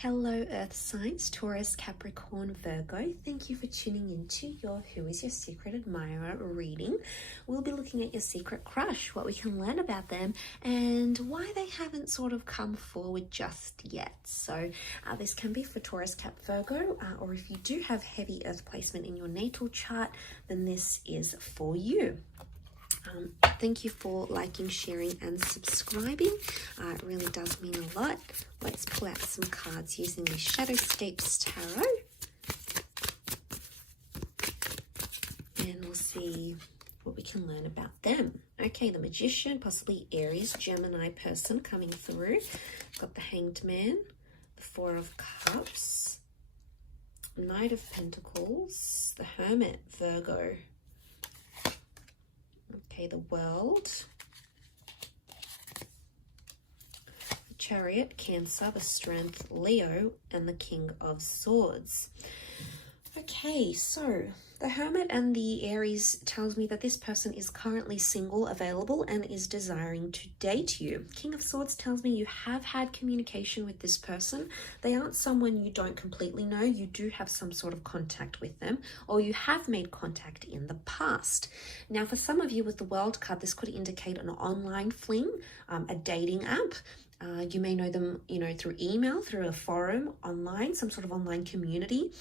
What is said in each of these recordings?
Hello Earth signs, Taurus, Capricorn, Virgo. Thank you for tuning into your Who is Your Secret Admirer reading. We'll be looking at your secret crush, what we can learn about them, and why they haven't sort of come forward just yet. So this can be for Taurus, Cap, Virgo, or if you do have heavy Earth placement in your natal chart, then this is for you. Thank you for liking, sharing, and subscribing. It really does mean a lot. Let's pull out some cards using the Shadowscapes Tarot. And we'll see what we can learn about them. Okay, the Magician, possibly Aries, Gemini person coming through. Got the Hanged Man, the Four of Cups, Knight of Pentacles, the Hermit, Virgo. Okay, the World, the Chariot, Cancer, the Strength, Leo, and the King of Swords. Okay, so the Hermit and the Aries tells me that this person is currently single, available, and is desiring to date you. King of Swords tells me you have had communication with this person. They aren't someone you don't completely know. You do have some sort of contact with them, or you have made contact in the past. Now, for some of you with the World card, this could indicate an online fling, a dating app. You may know them, through email, through a forum, online, some sort of online community.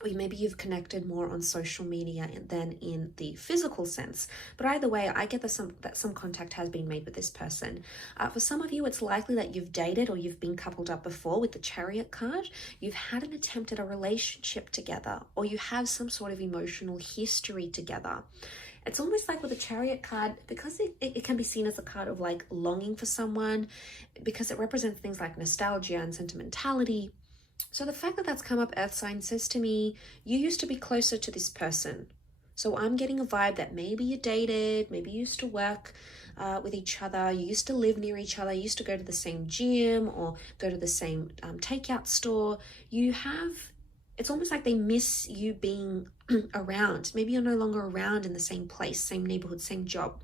Or maybe you've connected more on social media than in the physical sense. But either way, I get that some contact has been made with this person. For some of you, it's likely that you've dated or you've been coupled up before with the Chariot card. You've had an attempt at a relationship together, or you have some sort of emotional history together. It's almost like with the Chariot card, because it can be seen as a card of like longing for someone, because it represents things like nostalgia and sentimentality. So the fact that that's come up, Earth sign, says to me, you used to be closer to this person. So I'm getting a vibe that maybe you dated, maybe you used to work with each other, you used to live near each other, you used to go to the same gym or go to the same takeout store. It's almost like they miss you being around. Maybe you're no longer around in the same place, same neighborhood, same job.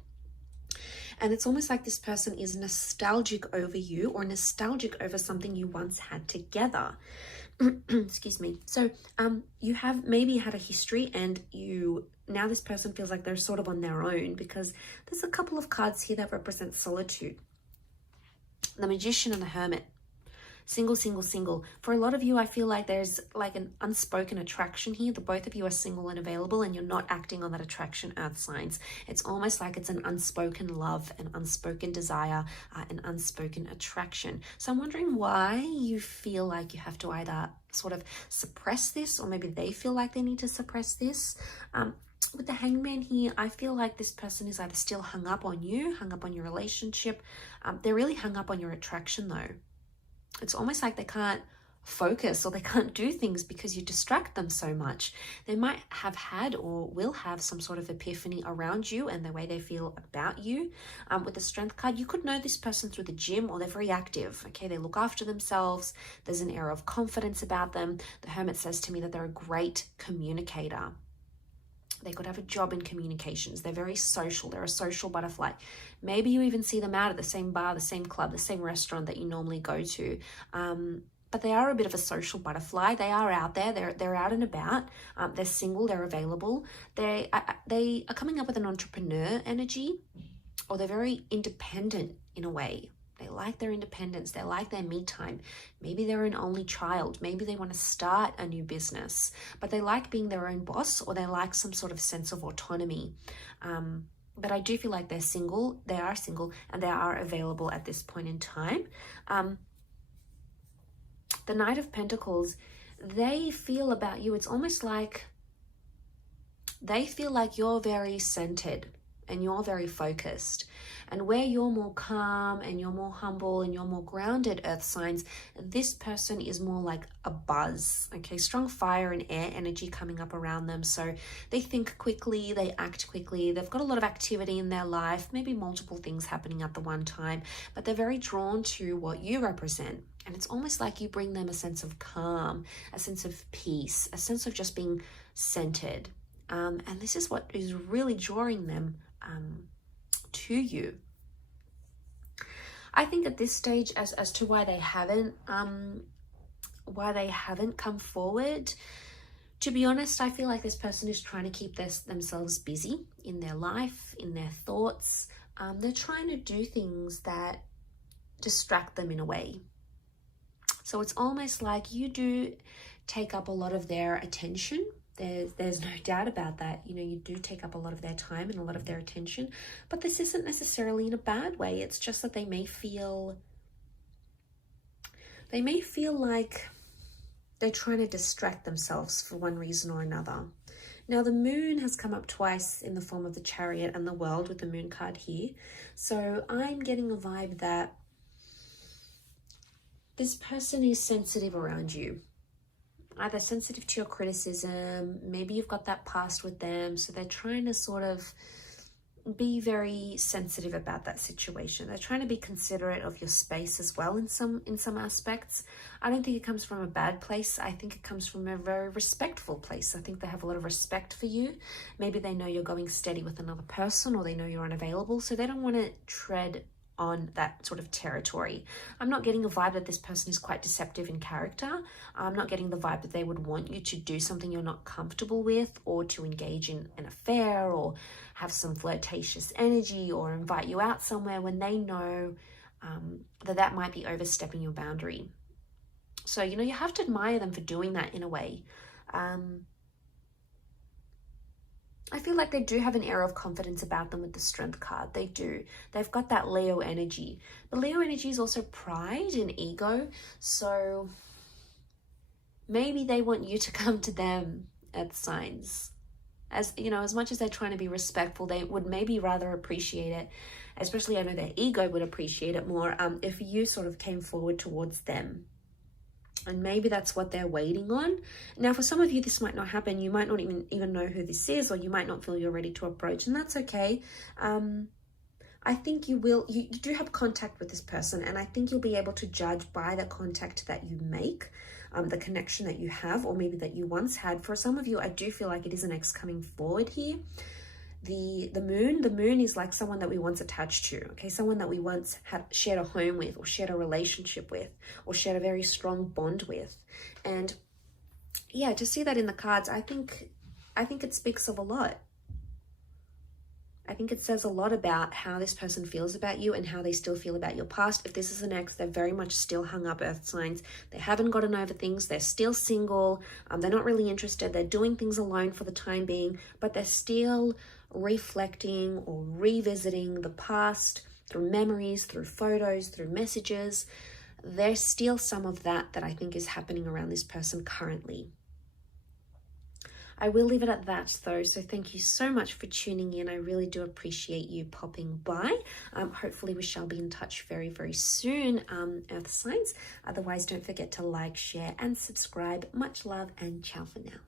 And it's almost like this person is nostalgic over you, or nostalgic over something you once had together. Excuse me. So you have maybe had a history, and now this person feels like they're sort of on their own, because there's a couple of cards here that represent solitude. The Magician and the Hermit. Single, single, single. For a lot of you, I feel like there's like an unspoken attraction here. The both of you are single and available, and you're not acting on that attraction, Earth signs. It's almost like it's an unspoken love, an unspoken desire, an unspoken attraction. So I'm wondering why you feel like you have to either sort of suppress this, or maybe they feel like they need to suppress this. With the Hangman here, I feel like this person is either still hung up on you, hung up on your relationship. They're really hung up on your attraction though. It's almost like they can't focus or they can't do things because you distract them so much. They might have had or will have some sort of epiphany around you and the way they feel about you. With the Strength card, you could know this person through the gym, or they're very active. Okay, they look after themselves. There's an air of confidence about them. The Hermit says to me that they're a great communicator. They could have a job in communications. They're very social. They're a social butterfly. Maybe you even see them out at the same bar, the same club, the same restaurant that you normally go to. But they are a bit of a social butterfly. They are out there. They're out and about. They're single. They're available. They are coming up with an entrepreneur energy, or they're very independent in a way. They like their independence. They like their me time. Maybe they're an only child. Maybe they want to start a new business, but they like being their own boss, or they like some sort of sense of autonomy. But I do feel like they're single. They are single, and they are available at this point in time. The Knight of Pentacles, they feel about you, it's almost like they feel like you're very centered and you're very focused. And where you're more calm and you're more humble and you're more grounded, Earth signs, this person is more like a buzz. Okay, strong fire and air energy coming up around them. So they think quickly, they act quickly, they've got a lot of activity in their life, maybe multiple things happening at the one time, but they're very drawn to what you represent. And it's almost like you bring them a sense of calm, a sense of peace, a sense of just being centered. And this is what is really drawing them to you. I think at this stage, as to why they haven't come forward, to be honest, I feel like this person is trying to keep themselves busy in their life, in their thoughts. They're trying to do things that distract them in a way. So it's almost like you do take up a lot of their attention. There's no doubt about that. You know, you do take up a lot of their time and a lot of their attention, but this isn't necessarily in a bad way. It's just that they may feel like they're trying to distract themselves for one reason or another. Now, the moon has come up twice in the form of the Chariot and the World with the moon card here. So I'm getting a vibe that this person is sensitive around you. Either sensitive to your criticism, maybe you've got that past with them, so they're trying to sort of be very sensitive about that situation. They're trying to be considerate of your space as well in some aspects. I don't think it comes from a bad place. I think it comes from a very respectful place. I think they have a lot of respect for you. Maybe they know you're going steady with another person, or they know you're unavailable, so they don't want to tread on that sort of territory. I'm not getting a vibe that this person is quite deceptive in character. I'm not getting the vibe that they would want you to do something you're not comfortable with, or to engage in an affair, or have some flirtatious energy, or invite you out somewhere when they know that might be overstepping your boundary. So, you know, you have to admire them for doing that in a way. I feel like they do have an air of confidence about them with the Strength card. They do. They've got that Leo energy. But Leo energy is also pride and ego. So maybe they want you to come to them, Earth signs. As you know, as much as they're trying to be respectful, they would maybe rather appreciate it, especially I know their ego would appreciate it more, if you sort of came forward towards them. And maybe that's what they're waiting on. Now, for some of you, this might not happen. You might not even know who this is, or you might not feel you're ready to approach, and that's okay. I think you do have contact with this person, and I think you'll be able to judge by the contact that you make, the connection that you have, or maybe that you once had. For some of you, I do feel like it is an ex coming forward here. The moon is like someone that we once attached to, okay? Someone that we once had shared a home with, or shared a relationship with, or shared a very strong bond with. And yeah, to see that in the cards, I think it speaks of a lot. I think it says a lot about how this person feels about you and how they still feel about your past. If this is an ex, they're very much still hung up, Earth signs. They haven't gotten over things. They're still single. They're not really interested. They're doing things alone for the time being, but they're still reflecting or revisiting the past through memories, through photos, through messages. There's still some of that I think is happening around this person currently. I will leave it at that though, so thank you so much for tuning in. I really do appreciate you popping by. Hopefully we shall be in touch very, very soon, Earth signs. Otherwise, don't forget to like, share and subscribe. Much love and ciao for now.